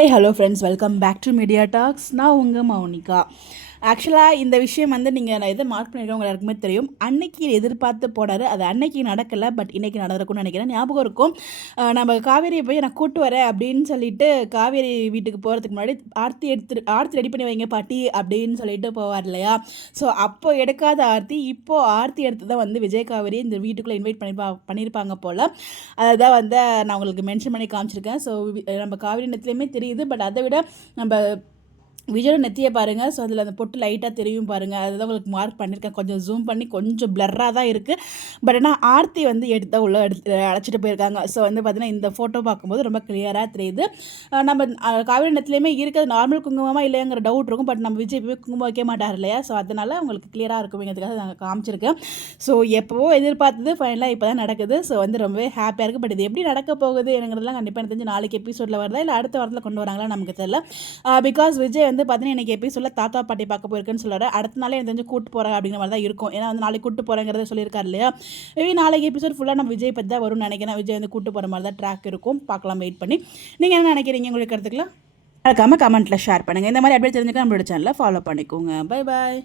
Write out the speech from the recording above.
Hi hello friends, welcome back to media talks. நான் உங்கள் மௌனிகா. ஆக்சுவலாக இந்த விஷயம் நீங்கள் நான் எதை மார்க் பண்ணியிருக்கேன் உங்களுக்கு எல்லாருக்குமே தெரியும். அன்னைக்கு எதிர்பார்த்து போனார், அது அன்னைக்கு நடக்கலை, பட் இன்றைக்கி நடக்கும்னு நினைக்கிறேன். ஞாபகம் இருக்கும், நம்ம காவேரியை போய் நான் கூட்டு வரேன் அப்படின்னு சொல்லிட்டு காவேரி வீட்டுக்கு போகிறதுக்கு முன்னாடி ஆர்த்தி ரெடி பண்ணி வைங்க பாட்டி அப்படின்னு சொல்லிட்டு போவார் இல்லையா. ஸோ அப்போ எடுக்காத ஆர்த்தி இப்போது ஆர்த்தி எடுத்து தான் விஜய் காவேரி இந்த வீட்டுக்குள்ளே இன்வைட் பண்ணியிருப்பாங்க போல். அதை தான் நான் உங்களுக்கு மென்ஷன் பண்ணி காமிச்சிருக்கேன். ஸோ நம்ம காவேரி நெத்திலையுமே தெரியுது, பட் அதை விட நம்ம விஜயோட நெத்தியை பாருங்கள். ஸோ அதில் அந்த பொட்டு லைட்டாக தெரியும் பாருங்கள். அதுதான் உங்களுக்கு மார்க் பண்ணியிருக்கேன். கொஞ்சம் ஜூம் பண்ணி கொஞ்சம் பிளர்ராக தான் இருக்குது, பட் ஆனால் ஆர்த்தி எடுத்தால் உள்ளே அழைச்சிட்டு போயிருக்காங்க. ஸோ பார்த்தீங்கன்னா இந்த ஃபோட்டோ பார்க்கும்போது ரொம்ப கிளியராக தெரியுது. நம்ம காவேரி நெத்திலையுமே இருக்கிறது நார்மல் குங்குமமாக இல்லைங்கிற டவுட் இருக்கும், பட் நம்ம விஜய் போய் குங்குமம் வைக்க மாட்டார் இல்லையா. ஸோ அதனால் உங்களுக்கு கிளியராக இருக்குங்கிறதுக்காக நாங்கள் காமிச்சிருக்கேன். ஸோ எப்போவோ எதிர்பார்த்தது ஃபைனலாக இப்போ தான் நடக்குது. ஸோ ரொம்பவே ஹாப்பியாக இருக்குது. பட் இது எப்படி நடக்க போகுது எனங்கிறதுலாம் கண்டிப்பாக எனக்கு தெரிஞ்சு நாளைக்கு எபிசோடில் வருதா இல்லை அடுத்த வாரத்தில் கொண்டு வராங்களா நமக்கு தெரியல. பிகாஸ் விஜய் பார்த்தீங்கன்னா இன்றைக்கி எபிசோடில் தாத்தா பாட்டி பார்க்க போயிருக்குன்னு சொல்கிறாரு. அடுத்த நாளே எனக்கு தெரிஞ்சு கூட்டு போகிறேன் அப்படிங்கிற மாதிரி தான் இருக்கும். ஏன்னா நாளைக்கு கூட்டு போகிறேங்கிறத சொல்லியிருக்காரு இல்லையா. மேபி நாளைக்கு எபிசோட் ஃபுல்லாக நம்ம விஜய் பற்றி தான் வரும்னு நினைக்கிறேன். விஜய் கூட்டு போகிற மாதிரி தான் ட்ராக் இருக்கும். பார்க்கலாம், வெயிட் பண்ணி. நீங்கள் என்ன நினைக்கிறீங்க? உங்களுக்கு கருத்துக்கலாம் மறக்காமல் கமெண்ட்டில் ஷேர் பண்ணுங்கள். இந்த மாதிரி அப்படியே தெரிஞ்சுக்க நம்மளோட சேனலை ஃபாலோ பண்ணிக்கோங்க. Bye bye.